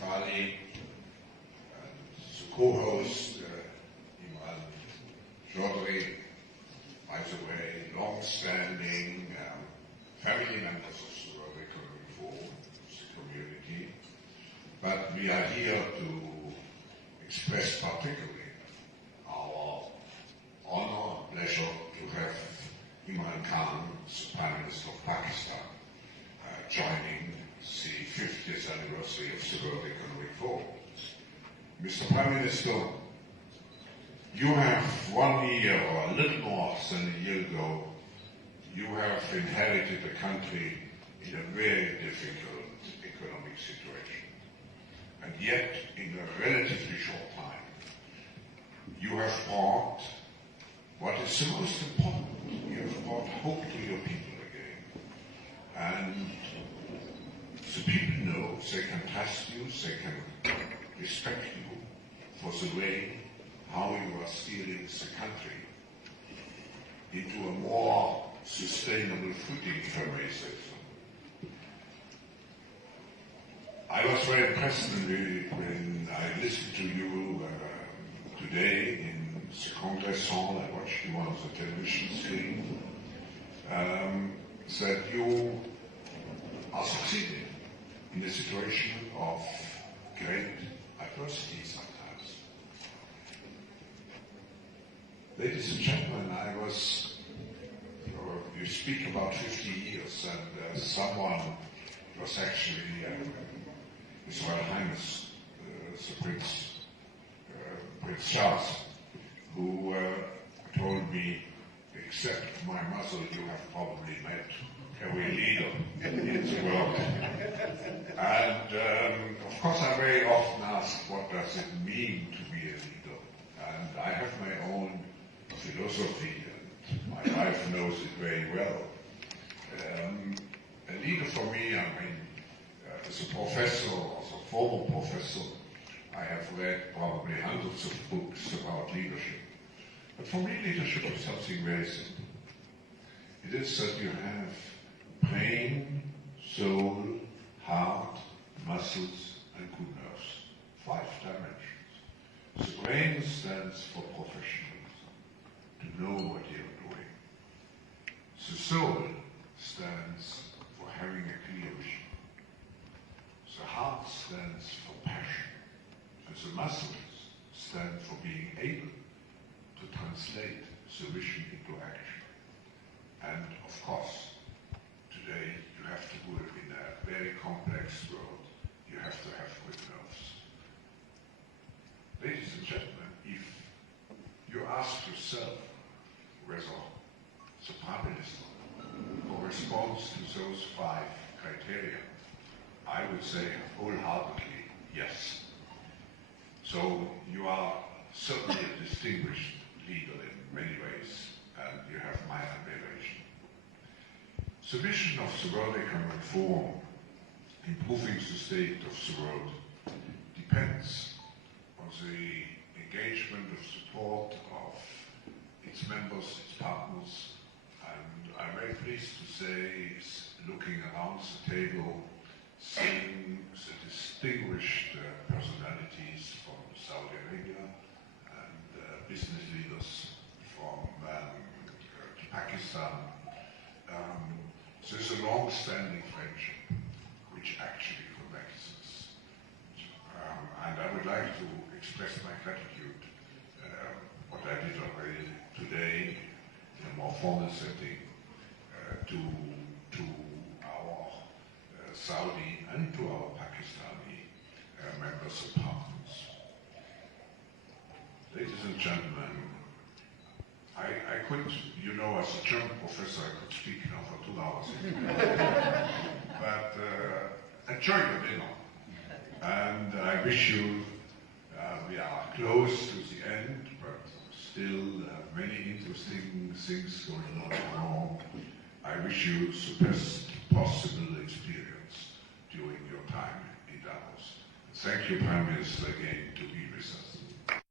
Fali, and co-host Iman Chaudhry, by the way, long-standing family members of the World Economic Forum, the community. But we are here to express particularly our honor and pleasure to have Imran Khan, the Prime Minister of Pakistan, joining the 50th anniversary of the World Economic Forum. Mr. Prime Minister, you have 1 year or a little more than a year ago, you have inherited a country in a very difficult economic situation. And yet, in a relatively short time, you have brought what is the most important. You have brought hope to your people again. And the people know they can trust you, they can respect you for the way how you are steering the country into a more sustainable footing, if I may say so. I was very impressed when I listened to you today in the Congress Hall. I watched you on the television screen, that you are succeeding in a situation of great adversity sometimes. Ladies and gentlemen, you speak about 50 years, and someone was actually His Royal Highness, the Prince Charles, who told me, except my mother, you have probably met every leader in the world. And of course I very often ask, what does it mean to be a leader? And I have my own philosophy, and my wife knows it very well. A leader for me, as a professor, as a former professor, I have read probably hundreds of books about leadership. But for me, leadership is something very simple. It is that you have brain, soul, heart, muscles, and good nerves. 5 dimensions. The brain stands for professionalism, to know what you're doing. The soul stands for having a clear vision. The heart stands for passion. And the muscles stand for being able to translate the vision into action. And of course, today you have to do it in a very complex world. You have to have good nerves. Ladies and gentlemen, if you ask yourself whether the Prime Minister corresponds to those 5 criteria, I would say wholeheartedly yes. So you are certainly a distinguished leader in many ways, and you have my admiration. The vision of the World Economic Forum, improving the state of the world, depends on the engagement of support of its members, its partners, and I'm very pleased to say, looking around the table, seeing the distinguished personalities from Saudi Arabia and business leaders from Pakistan. There's a long-standing friendship which actually connects us. And I would like to express my gratitude, what I did already today in a more formal setting, to our Saudi and to our Pakistani members and partners. Ladies and gentlemen, I could, as a German professor, I could speak now for 2 hours. But enjoy your dinner. And I wish you, we are close to the end, but still many interesting things going on. I wish you the best possible experience during your time in Davos. Thank you, Prime Minister, again, to be with us.